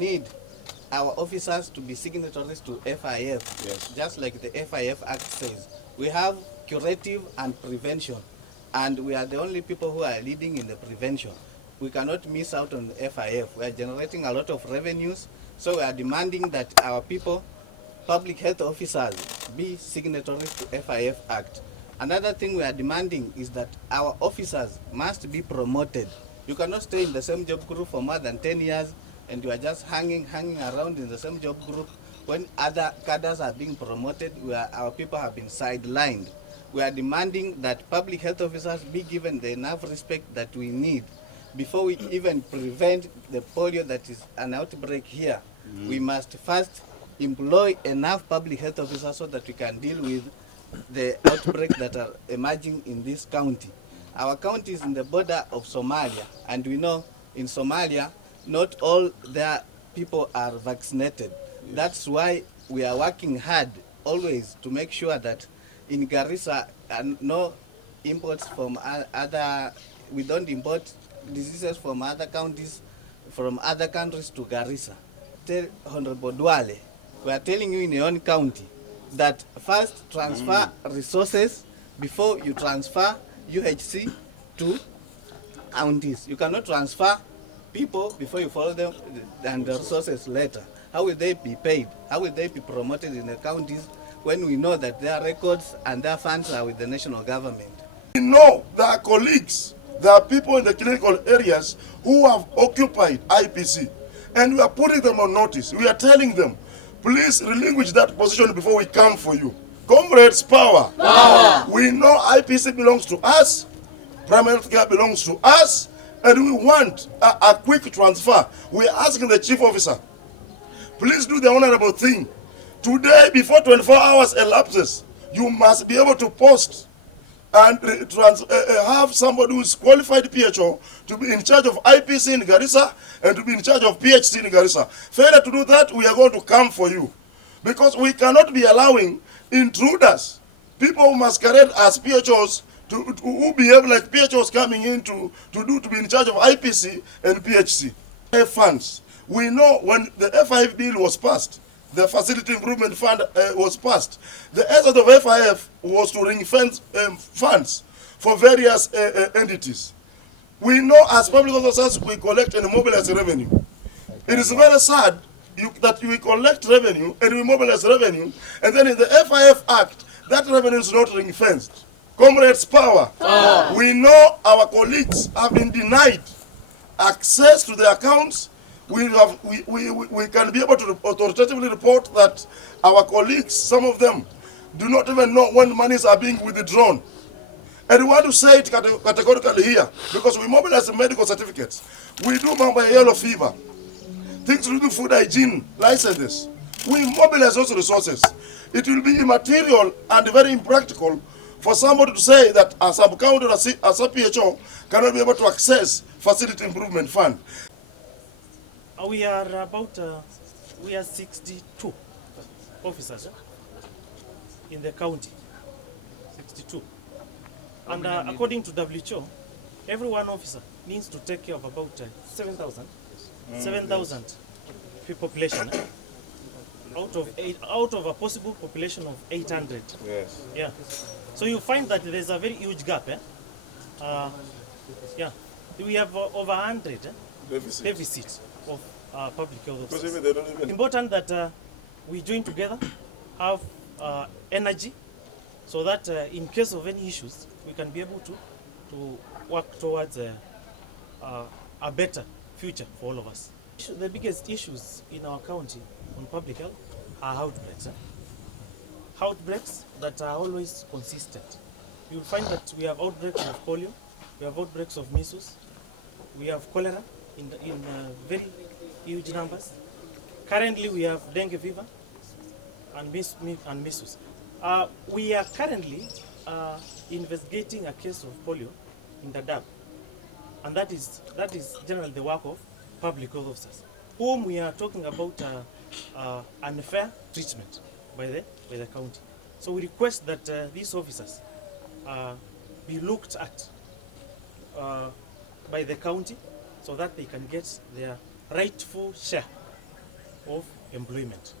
need our officers to be signatories to FIF, Yes. just like the FIF Act says. We have curative and prevention, and we are the only people who are leading in the prevention. We cannot miss out on the FIF. We are generating a lot of revenues, so we are demanding that our people, public health officers, be signatories to FIF Act. Another thing we are demanding is that our officers must be promoted. You cannot stay in the same job group for more than 10 years and you are just hanging around in the same job group. When other cadres are being promoted, our people have been sidelined. We are demanding that public health officers be given the enough respect that we need before we even prevent the polio that is an outbreak here. We must first employ enough public health officers so that we can deal with the outbreaks that are emerging in this county. Our county is in the border of Somalia, and we know in Somalia, not all their people are vaccinated. Yes. That's why we are working hard always to make sure that in Garissa, no imports from we don't import diseases from other counties, from other countries to Garissa. Tell Honorable Duale, we are telling you in your own county that first transfer resources before you transfer UHC to counties. You cannot transfer people before you follow them and the resources later. How will they be paid? How will they be promoted in the counties when we know that their records and their funds are with the national government? We know there are colleagues, there are people in the clinical areas who have occupied IPC, and we are putting them on notice. We are telling them, please relinquish that position before we come for you. Comrades, power. Power. We know IPC belongs to us, primary health care belongs to us, and we want a quick transfer. We are asking the chief officer, please do the honorable thing. Today, before 24 hours elapses, you must be able to post and have somebody who is qualified PHO to be in charge of IPC in Garissa and to be in charge of PHC in Garissa. Failure to do that, we are going to come for you. Because we cannot be allowing intruders, people who masquerade as PHOs, who behave like PHOs coming in to be in charge of IPC and PHC. Funds. We know when the FIF bill was passed, the Facility Improvement Fund was passed. The essence of FIF was to ring-fence funds for various entities. We know as public officers we collect and mobilize revenue. It is very sad that we collect revenue and we mobilize revenue, and then in the FIF Act, that revenue is not ring-fenced. Comrades, power. We know our colleagues have been denied access to their accounts. We can be able to authoritatively report that our colleagues, some of them, do not even know when monies are being withdrawn. And we want to say it categorically here, because we mobilize medical certificates. We do yellow fever, things to do with food hygiene licenses. We mobilize those resources. It will be immaterial and very impractical for somebody to say that a sub-county or a PHO cannot be able to access Facility Improvement Fund. We are 62 officers in the county, 62. And according to WHO, every one officer needs to take care of about 7,000 population out of a possible population of 800. Yes. Yeah. So you find that there's a very huge gap. Yeah. We have over 100 deficit of public health officers. It's important that we join together, have energy, so that in case of any issues, we can be able to work towards a better future for all of us. The biggest issues in our county on public health are outbreaks. Outbreaks that are always consistent. You'll find that we have outbreaks of polio, we have outbreaks of measles, we have cholera in very huge numbers. Currently, we have dengue fever and measles. We are currently investigating a case of polio in the Dab, and that is generally the work of public health officers, whom we are talking about unfair treatment by the county. So we request that these officers be looked at by the county so that they can get their rightful share of employment.